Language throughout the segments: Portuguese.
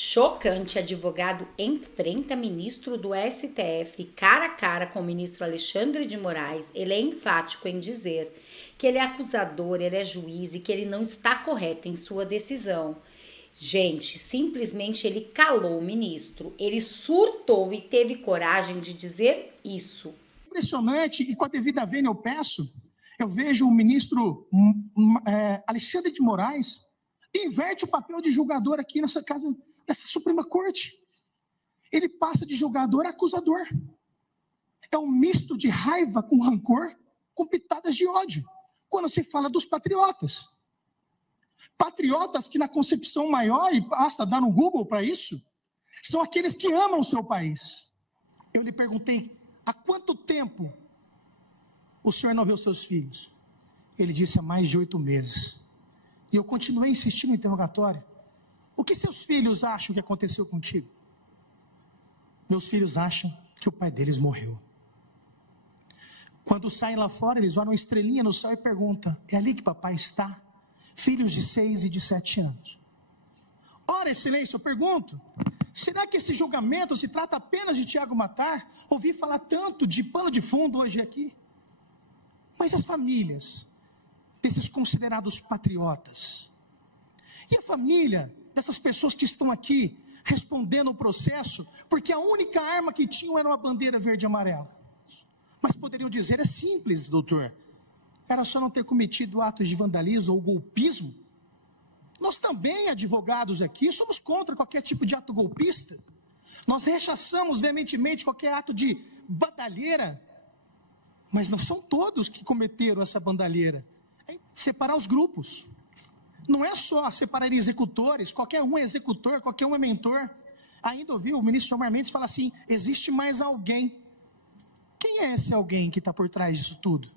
Chocante, advogado enfrenta ministro do STF cara a cara com o ministro Alexandre de Moraes. Ele é enfático em dizer que ele é acusador, ele é juiz e que ele não está correto em sua decisão. Gente, simplesmente ele calou o ministro. Ele surtou e teve coragem de dizer isso. Impressionante, e com a devida vênia eu vejo o ministro Alexandre de Moraes inverte o papel de julgador aqui nessa casa, nessa Suprema Corte. Ele passa de julgador a acusador. É um misto de raiva com rancor, com pitadas de ódio, quando se fala dos patriotas. Patriotas que na concepção maior, e basta dar no Google para isso, são aqueles que amam o seu país. Eu lhe perguntei, há quanto tempo o senhor não vê os seus filhos? Ele disse, há mais de 8 meses. E eu continuei insistindo no interrogatório. O que seus filhos acham que aconteceu contigo? Meus filhos acham que o pai deles morreu. Quando saem lá fora, eles olham uma estrelinha no céu e perguntam, é ali que papai está? Filhos de 6 e de 7 anos. Ora, excelência, eu pergunto, será que esse julgamento se trata apenas de Tiago Matar? Ouvi falar tanto de pano de fundo hoje aqui. Mas as famílias desses considerados patriotas? E a família dessas pessoas que estão aqui respondendo o processo, porque a única arma que tinham era uma bandeira verde e amarela? Mas poderiam dizer, é simples, doutor, era só não ter cometido atos de vandalismo ou golpismo. Nós também, advogados aqui, somos contra qualquer tipo de ato golpista. Nós rechaçamos veementemente qualquer ato de bandalheira. Mas não são todos que cometeram essa bandalheira. É separar os grupos. Não é só separar executores, qualquer um é executor, qualquer um é mentor. Ainda ouvi o ministro Gilmar Mendes falar assim, existe mais alguém. Quem é esse alguém que está por trás disso tudo?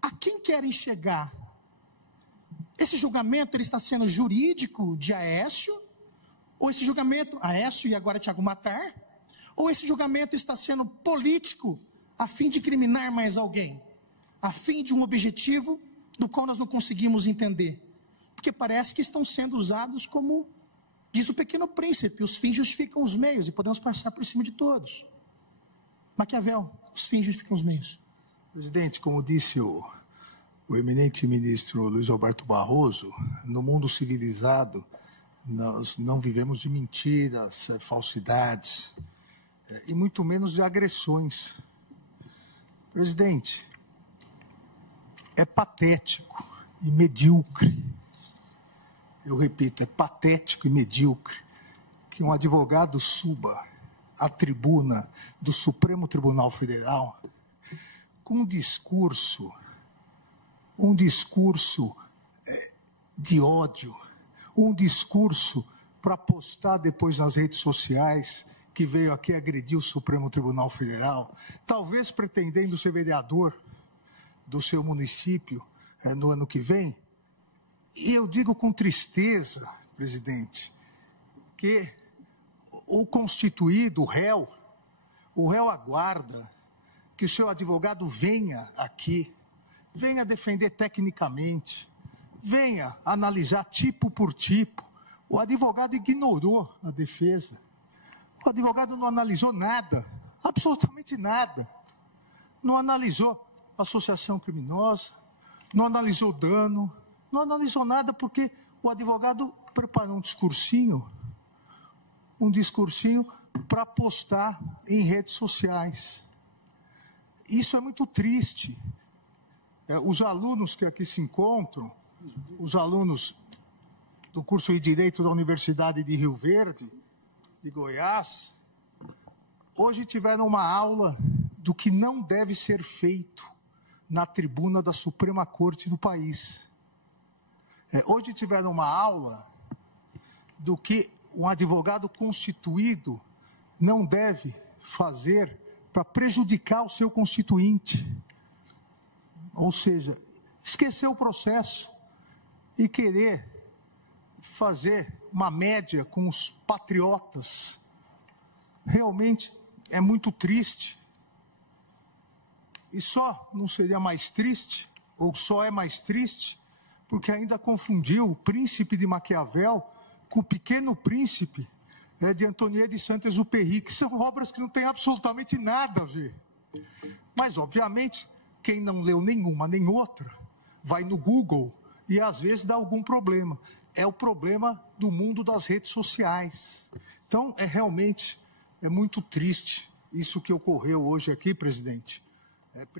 A quem querem chegar? Esse julgamento ele está sendo jurídico de Aécio? Ou esse julgamento, Aécio e agora Tiago Matar? Ou esse julgamento está sendo político, a fim de criminar mais alguém? A fim de um objetivo do qual nós não conseguimos entender? Porque parece que estão sendo usados como, diz o Pequeno Príncipe, os fins justificam os meios e podemos passar por cima de todos. Maquiavel, os fins justificam os meios. Presidente, como disse o eminente ministro Luiz Roberto Barroso, no mundo civilizado, nós não vivemos de mentiras, falsidades, e muito menos de agressões. Presidente, é patético e medíocre, eu repito, é patético e medíocre que um advogado suba à tribuna do Supremo Tribunal Federal com um discurso de ódio, um discurso para postar depois nas redes sociais que veio aqui agredir o Supremo Tribunal Federal, talvez pretendendo ser vereador do seu município no ano que vem. E eu digo com tristeza, presidente, que o constituído, o réu aguarda que o seu advogado venha aqui, venha defender tecnicamente, venha analisar tipo por tipo. O advogado ignorou a defesa. O advogado não analisou nada, absolutamente nada. Não analisou associação criminosa, não analisou dano, não analisou nada porque o advogado preparou um discursinho para postar em redes sociais. Isso é muito triste. Os alunos que aqui se encontram, os alunos do curso de Direito da Universidade de Rio Verde, de Goiás, hoje tiveram uma aula do que não deve ser feito na tribuna da Suprema Corte do país. Hoje tiveram uma aula do que um advogado constituído não deve fazer para prejudicar o seu constituinte. Ou seja, esquecer o processo e querer fazer uma média com os patriotas. Realmente é muito triste. E só não seria mais triste, ou só é mais triste, porque ainda confundiu o príncipe de Maquiavel com O Pequeno Príncipe, de Antonieta de Saint-Exupéry, que são obras que não têm absolutamente nada a ver. Mas, obviamente, quem não leu nenhuma nem outra, vai no Google e às vezes dá algum problema. É o problema do mundo das redes sociais. Então, realmente muito triste isso que ocorreu hoje aqui, presidente.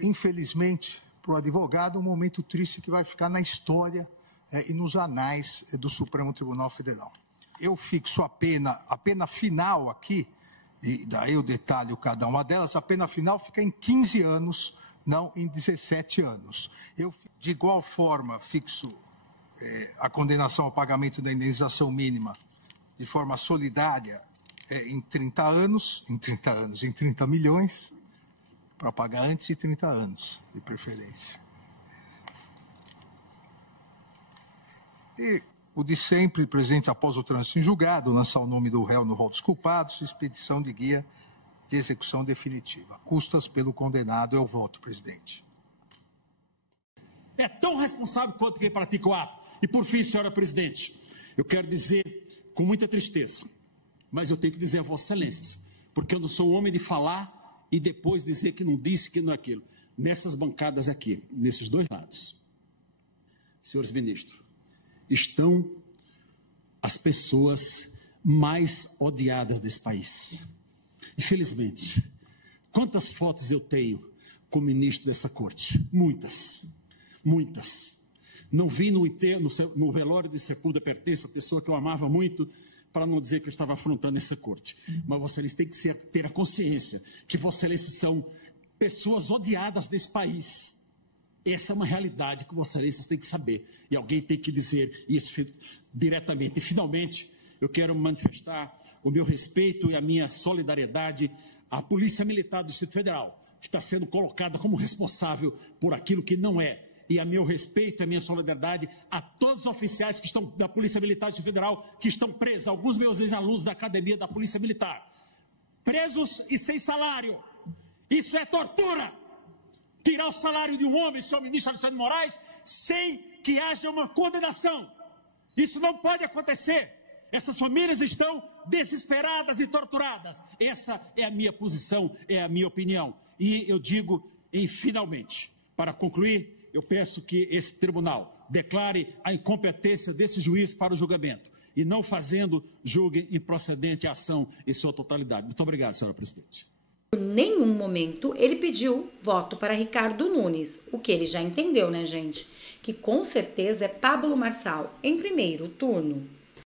Infelizmente, para o advogado, um momento triste que vai ficar na história e nos anais do Supremo Tribunal Federal. Eu fixo a pena final aqui, e daí eu detalho cada uma delas, a pena final fica em 15 anos, não em 17 anos. Eu, de igual forma, fixo a condenação ao pagamento da indenização mínima de forma solidária em 30 milhões, para pagar antes de 30 anos, de preferência. E o de sempre, presidente, após o trânsito em julgado, lançar o nome do réu no rol dos culpados, expedição de guia de execução definitiva. Custas pelo condenado é o voto, presidente. É tão responsável quanto quem pratica o ato. E, por fim, senhora presidente, eu quero dizer com muita tristeza, mas eu tenho que dizer a Vossa Excelências, porque eu não sou homem de falar e depois dizer que não disse, que não é aquilo. Nessas bancadas aqui, nesses dois lados, senhores ministros, estão as pessoas mais odiadas desse país. Infelizmente, quantas fotos eu tenho com o ministro dessa corte? Muitas, muitas. Não vi no velório de Sepúlveda Pertence, a pessoa que eu amava muito, para não dizer que eu estava afrontando essa corte. Mas Vossa Excelência tem que ter a consciência que Vossa Excelência são pessoas odiadas desse país. Essa é uma realidade que Vossa Excelência tem que saber. E alguém tem que dizer isso diretamente. E, finalmente, eu quero manifestar o meu respeito e a minha solidariedade à Polícia Militar do Distrito Federal, que está sendo colocada como responsável por aquilo que não é. E a meu respeito e a minha solidariedade a todos os oficiais que estão da Polícia Militar do Distrito Federal, que estão presos, alguns meus ex-alunos da Academia da Polícia Militar, presos e sem salário. Isso é tortura. Tirar o salário de um homem, senhor ministro Alexandre de Moraes, sem que haja uma condenação. Isso não pode acontecer. Essas famílias estão desesperadas e torturadas. Essa é a minha posição, é a minha opinião. E eu digo, finalmente, para concluir, eu peço que esse tribunal declare a incompetência desse juiz para o julgamento e, não fazendo, julgue improcedente a ação em sua totalidade. Muito obrigado, senhora presidente. Em nenhum momento ele pediu voto para Ricardo Nunes, o que ele já entendeu, né, gente? Que com certeza é Pablo Marçal em primeiro turno.